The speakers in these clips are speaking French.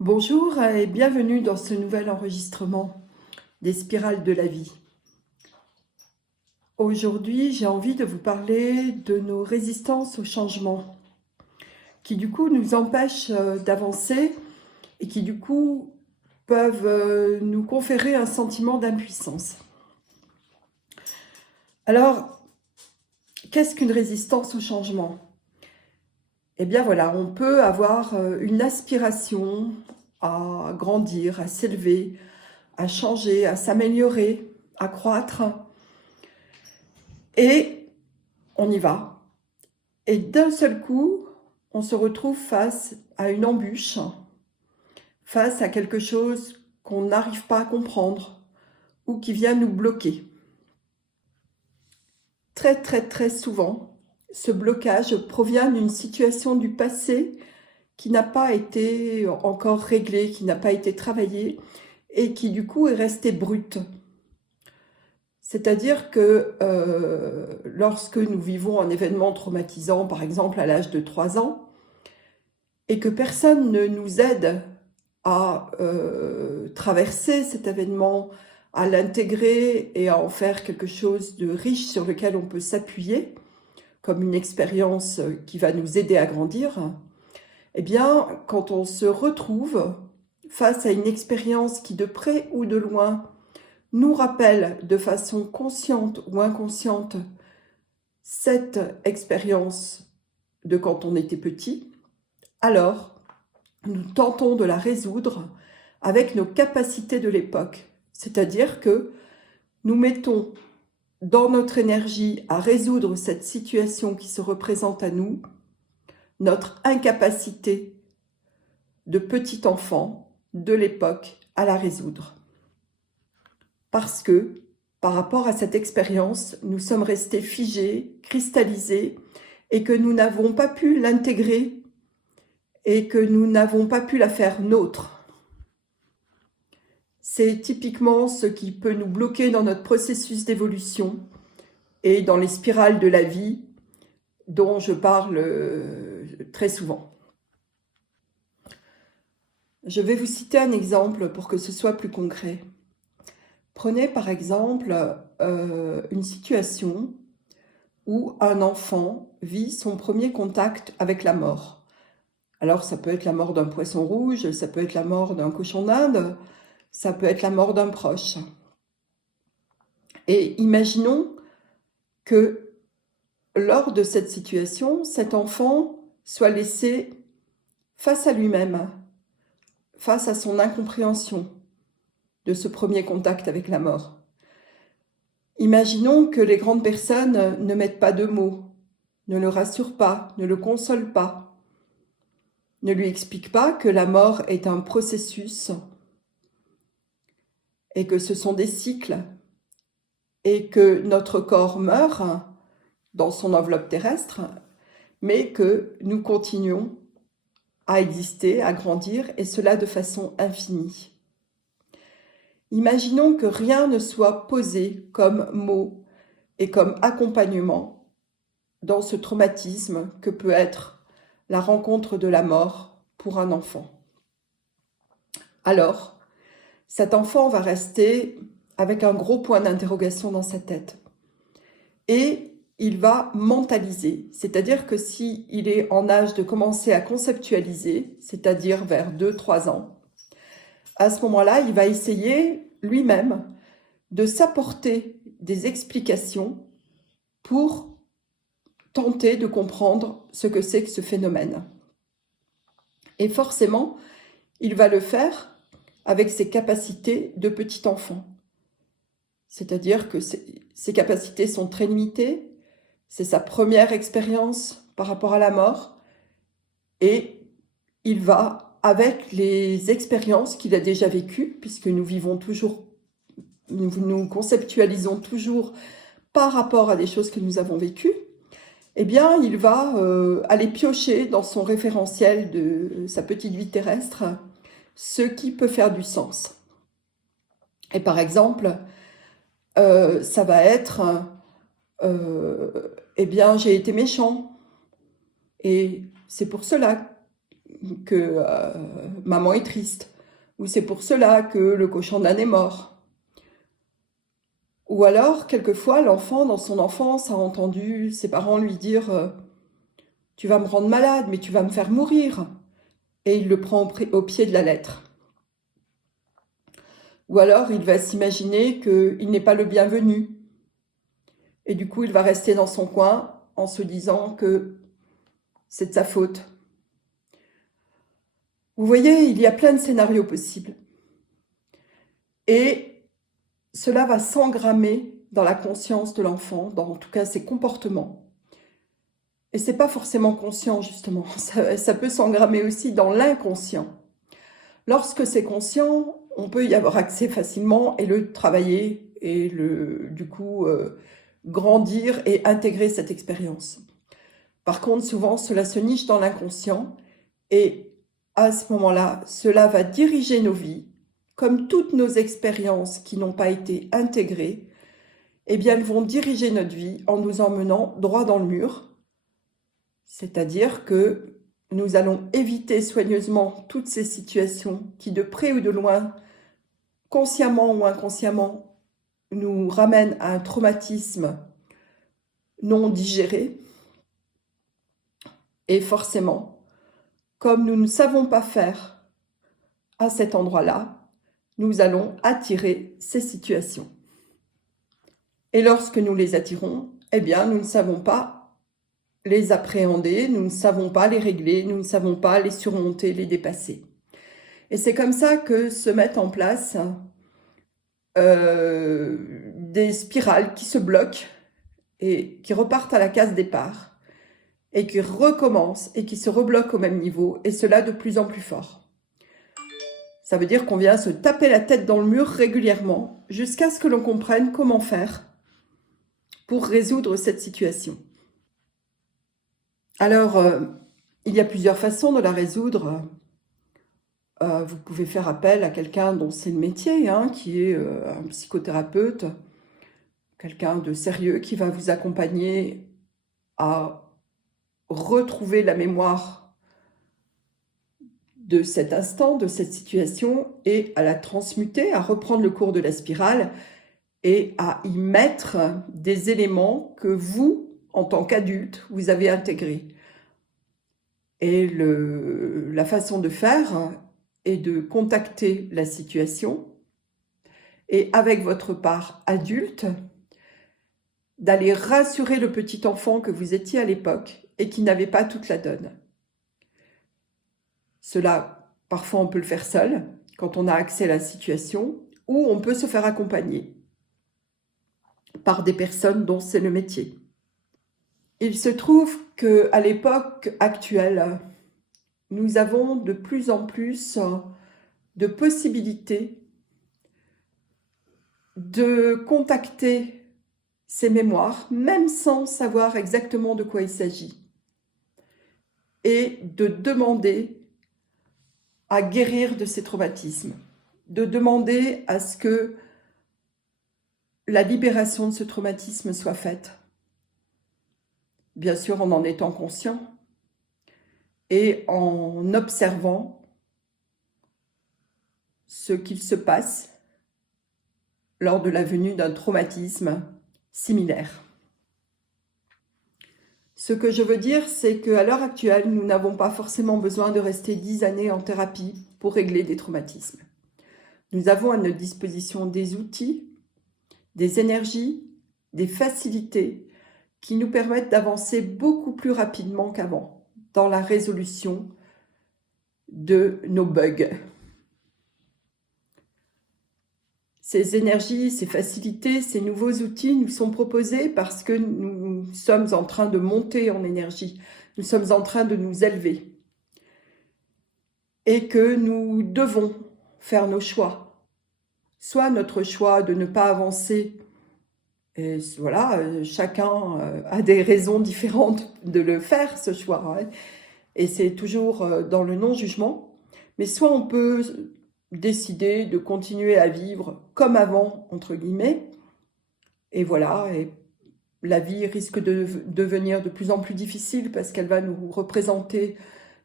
Bonjour et bienvenue dans ce nouvel enregistrement des spirales de la vie. Aujourd'hui, j'ai envie de vous parler de nos résistances au changement qui du coup nous empêchent d'avancer et qui du coup peuvent nous conférer un sentiment d'impuissance. Alors, qu'est-ce qu'une résistance au changement? Eh bien voilà, on peut avoir une aspiration à grandir, à s'élever, à changer, à s'améliorer, à croître. Et on y va. Et d'un seul coup, on se retrouve face à une embûche, face à quelque chose qu'on n'arrive pas à comprendre ou qui vient nous bloquer. Très souvent, ce blocage provient d'une situation du passé qui n'a pas été encore réglée, qui n'a pas été travaillée et qui du coup est restée brute. C'est-à-dire que lorsque nous vivons un événement traumatisant, par exemple à l'âge de 3 ans, et que personne ne nous aide à traverser cet événement, à l'intégrer et à en faire quelque chose de riche sur lequel on peut s'appuyer, comme une expérience qui va nous aider à grandir, eh bien, quand on se retrouve face à une expérience qui, de près ou de loin, nous rappelle de façon consciente ou inconsciente cette expérience de quand on était petit, alors nous tentons de la résoudre avec nos capacités de l'époque. C'est-à-dire que nous mettons dans notre énergie à résoudre cette situation qui se représente à nous, notre incapacité de petit enfant de l'époque à la résoudre. Parce que, par rapport à cette expérience, nous sommes restés figés, cristallisés, et que nous n'avons pas pu l'intégrer et que nous n'avons pas pu la faire nôtre. C'est typiquement ce qui peut nous bloquer dans notre processus d'évolution et dans les spirales de la vie dont je parle très souvent. Je vais vous citer un exemple pour que ce soit plus concret. Prenez par exemple une situation où un enfant vit son premier contact avec la mort. Alors ça peut être la mort d'un poisson rouge, ça peut être la mort d'un cochon d'Inde, ça peut être la mort d'un proche. Et imaginons que lors de cette situation, cet enfant soit laissé face à lui-même, face à son incompréhension de ce premier contact avec la mort. Imaginons que les grandes personnes ne mettent pas de mots, ne le rassurent pas, ne le consolent pas, ne lui expliquent pas que la mort est un processus et que ce sont des cycles et que notre corps meurt dans son enveloppe terrestre, mais que nous continuons à exister, à grandir, et cela de façon infinie. Imaginons que rien ne soit posé comme mot et comme accompagnement dans ce traumatisme que peut être la rencontre de la mort pour un enfant. Alors, cet enfant va rester avec un gros point d'interrogation dans sa tête. Et il va mentaliser, c'est-à-dire que s'il est en âge de commencer à conceptualiser, c'est-à-dire vers 2-3 ans, à ce moment-là, il va essayer lui-même de s'apporter des explications pour tenter de comprendre ce que c'est que ce phénomène. Et forcément, il va le faire avec ses capacités de petit enfant. C'est-à-dire que ses capacités sont très limitées, c'est sa première expérience par rapport à la mort, et il va, avec les expériences qu'il a déjà vécues, puisque nous vivons toujours, nous conceptualisons toujours par rapport à des choses que nous avons vécues, eh bien, il va aller piocher dans son référentiel de sa petite vie terrestre ce qui peut faire du sens. Et par exemple, ça va être eh bien, j'ai été méchant et c'est pour cela que maman est triste, ou c'est pour cela que le cochon d'Inde est mort. Ou alors, quelquefois, l'enfant, dans son enfance, a entendu ses parents lui dire tu vas me rendre malade, mais tu vas me faire mourir. Et il le prend au pied de la lettre. Ou alors, il va s'imaginer qu'il n'est pas le bienvenu. Et du coup, il va rester dans son coin en se disant que c'est de sa faute. Vous voyez, il y a plein de scénarios possibles. Et cela va s'engrammer dans la conscience de l'enfant, dans en tout cas ses comportements. Et c'est pas forcément conscient, justement. Ça peut s'engrammer aussi dans l'inconscient. Lorsque c'est conscient, on peut y avoir accès facilement et le travailler et du coup grandir et intégrer cette expérience. Par contre, souvent, cela se niche dans l'inconscient et à ce moment-là, cela va diriger nos vies, comme toutes nos expériences qui n'ont pas été intégrées, eh bien, elles vont diriger notre vie en nous emmenant droit dans le mur. C'est-à-dire que nous allons éviter soigneusement toutes ces situations qui, de près ou de loin, consciemment ou inconsciemment, nous ramènent à un traumatisme non digéré. Et forcément, comme nous ne savons pas faire à cet endroit-là, nous allons attirer ces situations. Et lorsque nous les attirons, eh bien, nous ne savons pas les appréhender, nous ne savons pas les régler, nous ne savons pas les surmonter, les dépasser. Et c'est comme ça que se mettent en place des spirales qui se bloquent et qui repartent à la case départ et qui recommencent et qui se rebloquent au même niveau, et cela de plus en plus fort. Ça veut dire qu'on vient se taper la tête dans le mur régulièrement jusqu'à ce que l'on comprenne comment faire pour résoudre cette situation. Alors, il y a plusieurs façons de la résoudre. Vous pouvez faire appel à quelqu'un dont c'est le métier, qui est un psychothérapeute, quelqu'un de sérieux qui va vous accompagner à retrouver la mémoire de cet instant, de cette situation, et à la transmuter, à reprendre le cours de la spirale et à y mettre des éléments que vous, en tant qu'adulte, vous avez intégrés. Et la façon de faire est de contacter la situation et avec votre part adulte, d'aller rassurer le petit enfant que vous étiez à l'époque et qui n'avait pas toute la donne. Cela, parfois on peut le faire seul, quand on a accès à la situation, ou on peut se faire accompagner par des personnes dont c'est le métier. Il se trouve qu'à l'époque actuelle, nous avons de plus en plus de possibilités de contacter ces mémoires, même sans savoir exactement de quoi il s'agit, et de demander à guérir de ces traumatismes, de demander à ce que la libération de ce traumatisme soit faite. Bien sûr, en étant conscient et en observant ce qu'il se passe lors de la venue d'un traumatisme similaire. Ce que je veux dire, c'est qu'à l'heure actuelle, nous n'avons pas forcément besoin de rester 10 années en thérapie pour régler des traumatismes. Nous avons à notre disposition des outils, des énergies, des facilités qui nous permettent d'avancer beaucoup plus rapidement qu'avant dans la résolution de nos bugs. Ces énergies, ces facilités, ces nouveaux outils nous sont proposés parce que nous sommes en train de monter en énergie, nous sommes en train de nous élever et que nous devons faire nos choix. Soit notre choix de ne pas avancer, et voilà, chacun a des raisons différentes de le faire, ce choix, et c'est toujours dans le non-jugement, mais soit on peut décider de continuer à vivre comme avant, entre guillemets, et voilà, et la vie risque de devenir de plus en plus difficile parce qu'elle va nous représenter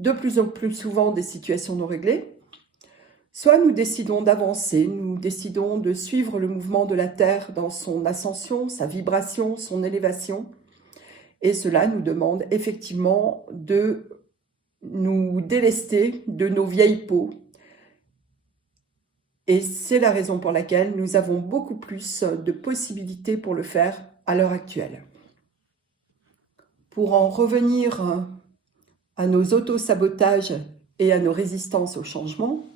de plus en plus souvent des situations non réglées, soit nous décidons d'avancer, nous décidons de suivre le mouvement de la Terre dans son ascension, sa vibration, son élévation, et cela nous demande effectivement de nous délester de nos vieilles peaux. Et c'est la raison pour laquelle nous avons beaucoup plus de possibilités pour le faire à l'heure actuelle. Pour en revenir à nos auto-sabotages et à nos résistances au changement,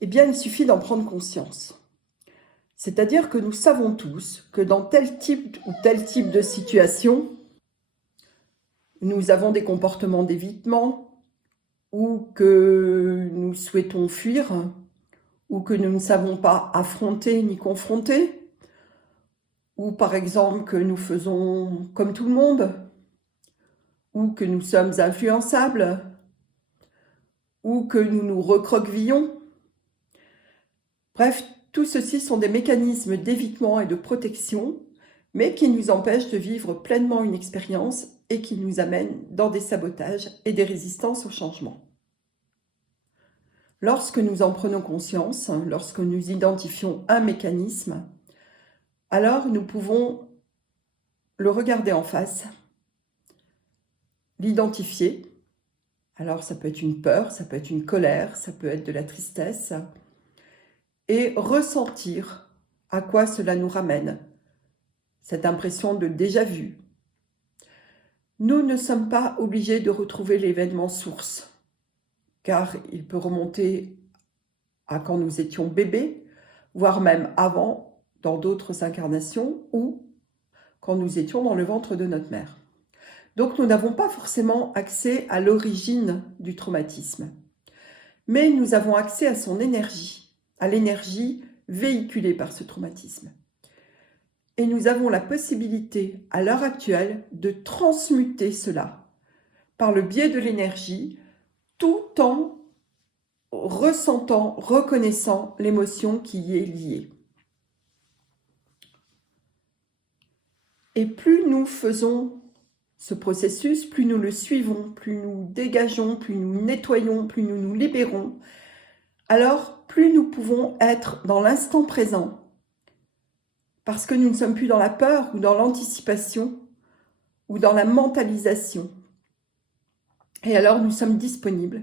eh bien, il suffit d'en prendre conscience. C'est-à-dire que nous savons tous que dans tel type ou tel type de situation, nous avons des comportements d'évitement ou que nous souhaitons fuir ou que nous ne savons pas affronter ni confronter, ou par exemple que nous faisons comme tout le monde, ou que nous sommes influençables, ou que nous nous recroquevillons. Bref, tout ceci sont des mécanismes d'évitement et de protection, mais qui nous empêchent de vivre pleinement une expérience et qui nous amènent dans des sabotages et des résistances au changement. Lorsque nous en prenons conscience, lorsque nous identifions un mécanisme, alors nous pouvons le regarder en face, l'identifier. Alors ça peut être une peur, ça peut être une colère, ça peut être de la tristesse, et ressentir à quoi cela nous ramène, cette impression de déjà-vu. Nous ne sommes pas obligés de retrouver l'événement source, car il peut remonter à quand nous étions bébés, voire même avant, dans d'autres incarnations, ou quand nous étions dans le ventre de notre mère. Donc nous n'avons pas forcément accès à l'origine du traumatisme, mais nous avons accès à son énergie, à l'énergie véhiculée par ce traumatisme. Et nous avons la possibilité, à l'heure actuelle, de transmuter cela par le biais de l'énergie, tout en ressentant, reconnaissant l'émotion qui y est liée. Et plus nous faisons ce processus, plus nous le suivons, plus nous dégageons, plus nous nettoyons, plus nous nous libérons, alors plus nous pouvons être dans l'instant présent, parce que nous ne sommes plus dans la peur ou dans l'anticipation ou dans la mentalisation. Et alors nous sommes disponibles,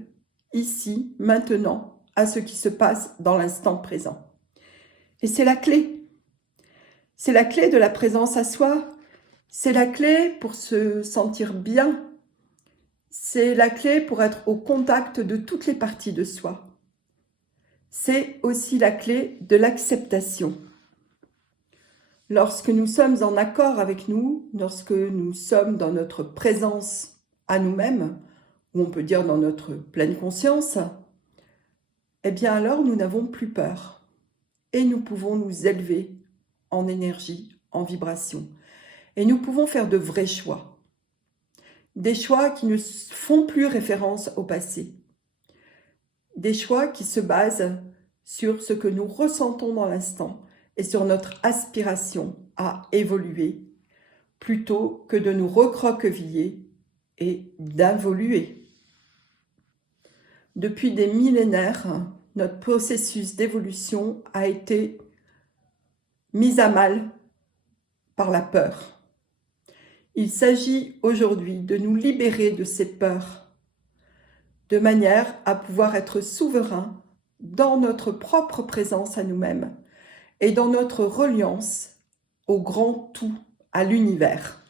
ici, maintenant, à ce qui se passe dans l'instant présent. Et c'est la clé. C'est la clé de la présence à soi. C'est la clé pour se sentir bien. C'est la clé pour être au contact de toutes les parties de soi. C'est aussi la clé de l'acceptation. Lorsque nous sommes en accord avec nous, lorsque nous sommes dans notre présence à nous-mêmes, ou on peut dire dans notre pleine conscience, eh bien alors nous n'avons plus peur et nous pouvons nous élever en énergie, en vibration. Et nous pouvons faire de vrais choix. Des choix qui ne font plus référence au passé. Des choix qui se basent sur ce que nous ressentons dans l'instant et sur notre aspiration à évoluer, plutôt que de nous recroqueviller et d'involuer. Depuis des millénaires, notre processus d'évolution a été mis à mal par la peur. Il s'agit aujourd'hui de nous libérer de ces peurs, de manière à pouvoir être souverains dans notre propre présence à nous-mêmes et dans notre reliance au grand tout, à l'univers.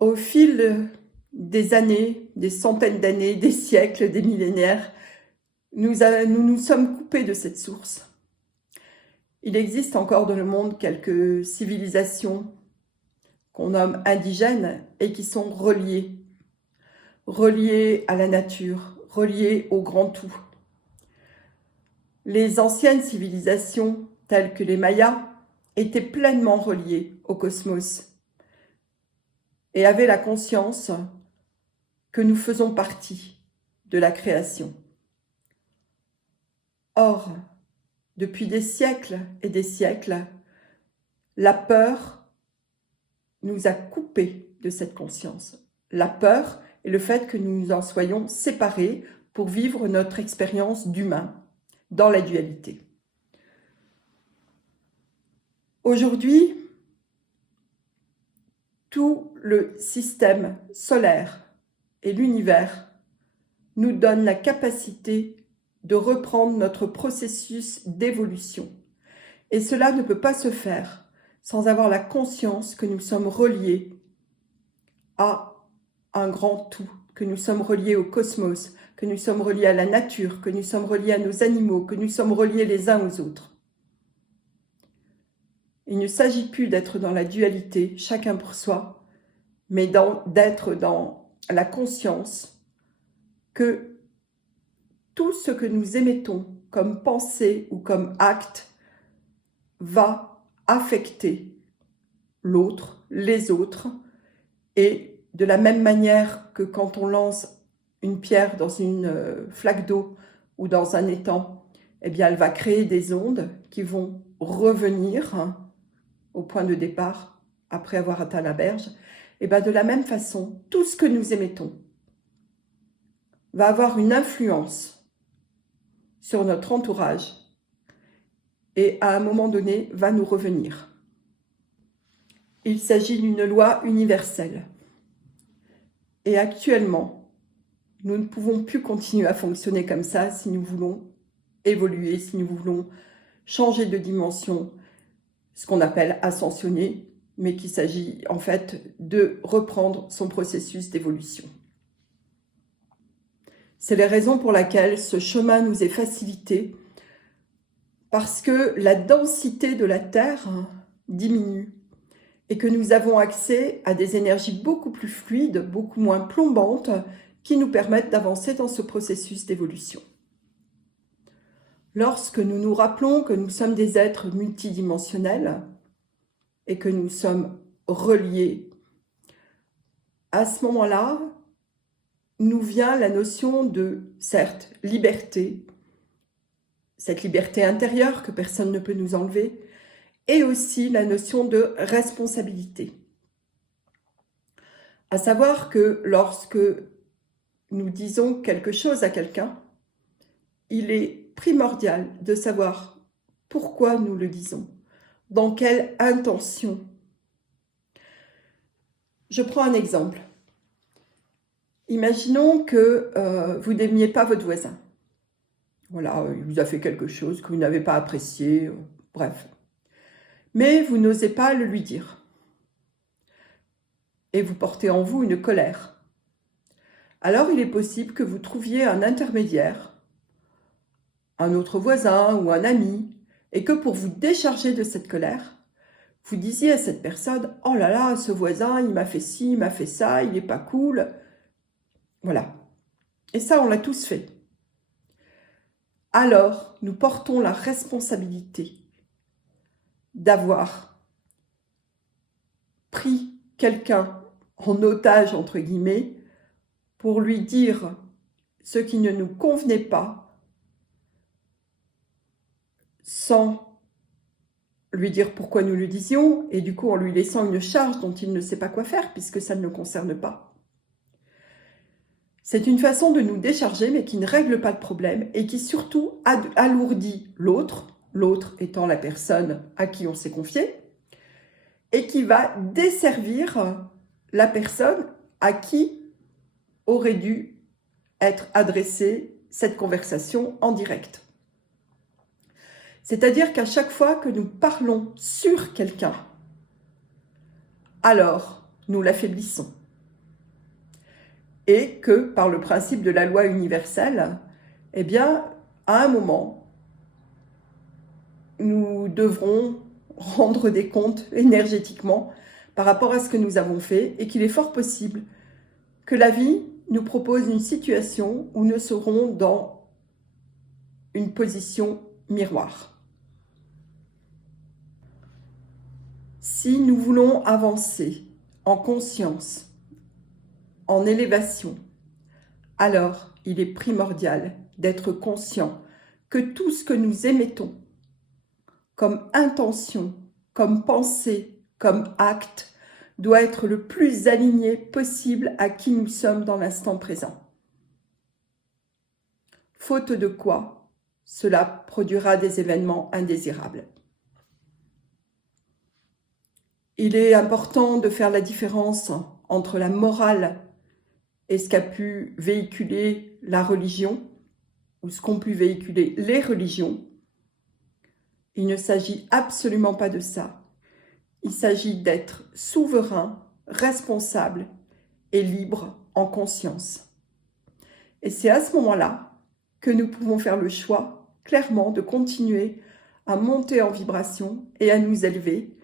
Au fil des années, des centaines d'années, des siècles, des millénaires, nous nous sommes coupés de cette source. Il existe encore dans le monde quelques civilisations qu'on nomme indigènes et qui sont reliées à la nature, reliées au grand tout. Les anciennes civilisations, telles que les Mayas, étaient pleinement reliées au cosmos et avaient la conscience que nous faisons partie de la création. Or, depuis des siècles et des siècles, la peur nous a coupés de cette conscience. La peur et le fait que nous en soyons séparés pour vivre notre expérience d'humain dans la dualité. Aujourd'hui, tout le système solaire et l'univers nous donnent la capacité de reprendre notre processus d'évolution. Et cela ne peut pas se faire sans avoir la conscience que nous sommes reliés à un grand tout, que nous sommes reliés au cosmos, que nous sommes reliés à la nature, que nous sommes reliés à nos animaux, que nous sommes reliés les uns aux autres. Il ne s'agit plus d'être dans la dualité, chacun pour soi, mais d'être dans la conscience que tout ce que nous émettons comme pensée ou comme acte va affecter l'autre, les autres, et de la même manière que quand on lance une pierre dans une flaque d'eau ou dans un étang, eh bien elle va créer des ondes qui vont revenir au point de départ après avoir atteint la berge. Et bien de la même façon, tout ce que nous émettons va avoir une influence sur notre entourage et à un moment donné va nous revenir. Il s'agit d'une loi universelle. Et actuellement, nous ne pouvons plus continuer à fonctionner comme ça si nous voulons évoluer, si nous voulons changer de dimension, ce qu'on appelle ascensionner, mais qu'il s'agit en fait de reprendre son processus d'évolution. C'est la raison pour laquelle ce chemin nous est facilité, parce que la densité de la Terre diminue et que nous avons accès à des énergies beaucoup plus fluides, beaucoup moins plombantes, qui nous permettent d'avancer dans ce processus d'évolution. Lorsque nous nous rappelons que nous sommes des êtres multidimensionnels et que nous sommes reliés, à ce moment-là, nous vient la notion de, certes, liberté, cette liberté intérieure que personne ne peut nous enlever, et aussi la notion de responsabilité. À savoir que lorsque nous disons quelque chose à quelqu'un, il est primordial de savoir pourquoi nous le disons, dans quelle intention. Je prends un exemple. Imaginons que vous n'aimiez pas votre voisin. Voilà, il vous a fait quelque chose que vous n'avez pas apprécié, bref. Mais vous n'osez pas le lui dire. Et vous portez en vous une colère. Alors il est possible que vous trouviez un intermédiaire, un autre voisin ou un ami, et que pour vous décharger de cette colère, vous disiez à cette personne « Oh là là, ce voisin, il m'a fait ci, il m'a fait ça, il n'est pas cool. » Voilà. Et ça, on l'a tous fait. Alors, nous portons la responsabilité d'avoir pris quelqu'un en otage, entre guillemets, pour lui dire ce qui ne nous convenait pas, sans lui dire pourquoi nous le disions, et du coup en lui laissant une charge dont il ne sait pas quoi faire, puisque ça ne le concerne pas. C'est une façon de nous décharger, mais qui ne règle pas le problème, et qui surtout alourdit l'autre étant la personne à qui on s'est confié, et qui va desservir la personne à qui aurait dû être adressée cette conversation en direct. C'est-à-dire qu'à chaque fois que nous parlons sur quelqu'un, alors nous l'affaiblissons. Et que par le principe de la loi universelle, eh bien, à un moment, nous devrons rendre des comptes énergétiquement par rapport à ce que nous avons fait et qu'il est fort possible que la vie nous propose une situation où nous serons dans une position miroir. Si nous voulons avancer en conscience, en élévation, alors il est primordial d'être conscient que tout ce que nous émettons comme intention, comme pensée, comme acte, doit être le plus aligné possible à qui nous sommes dans l'instant présent. Faute de quoi, cela produira des événements indésirables. Il est important de faire la différence entre la morale et ce qu'a pu véhiculer la religion, ou ce qu'ont pu véhiculer les religions. Il ne s'agit absolument pas de ça. Il s'agit d'être souverain, responsable et libre en conscience. Et c'est à ce moment-là que nous pouvons faire le choix, clairement, de continuer à monter en vibration et à nous élever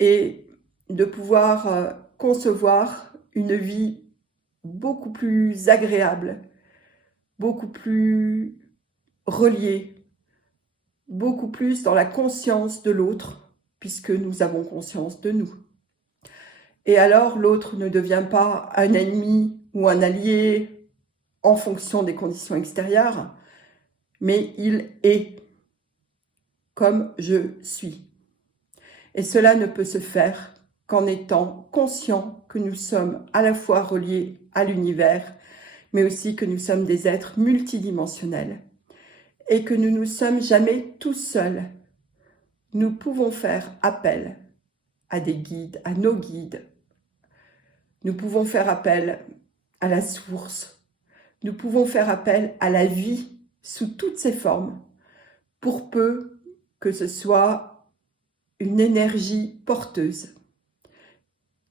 et de pouvoir concevoir une vie beaucoup plus agréable, beaucoup plus reliée, beaucoup plus dans la conscience de l'autre, puisque nous avons conscience de nous. Et alors, l'autre ne devient pas un ennemi ou un allié en fonction des conditions extérieures, mais il est comme je suis. Et cela ne peut se faire qu'en étant conscient que nous sommes à la fois reliés à l'univers, mais aussi que nous sommes des êtres multidimensionnels et que nous ne sommes jamais tout seuls. Nous pouvons faire appel à des guides, à nos guides. Nous pouvons faire appel à la source. Nous pouvons faire appel à la vie sous toutes ses formes, pour peu que ce soit une énergie porteuse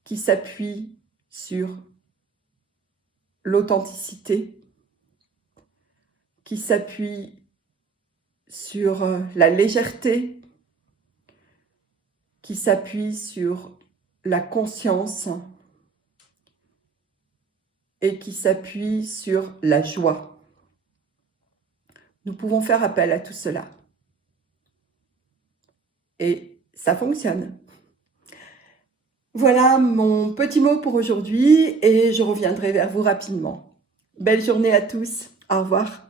qui s'appuie sur l'authenticité, qui s'appuie sur la légèreté, qui s'appuie sur la conscience et qui s'appuie sur la joie. Nous pouvons faire appel à tout cela. Et ça fonctionne. Voilà mon petit mot pour aujourd'hui et je reviendrai vers vous rapidement. Belle journée à tous. Au revoir.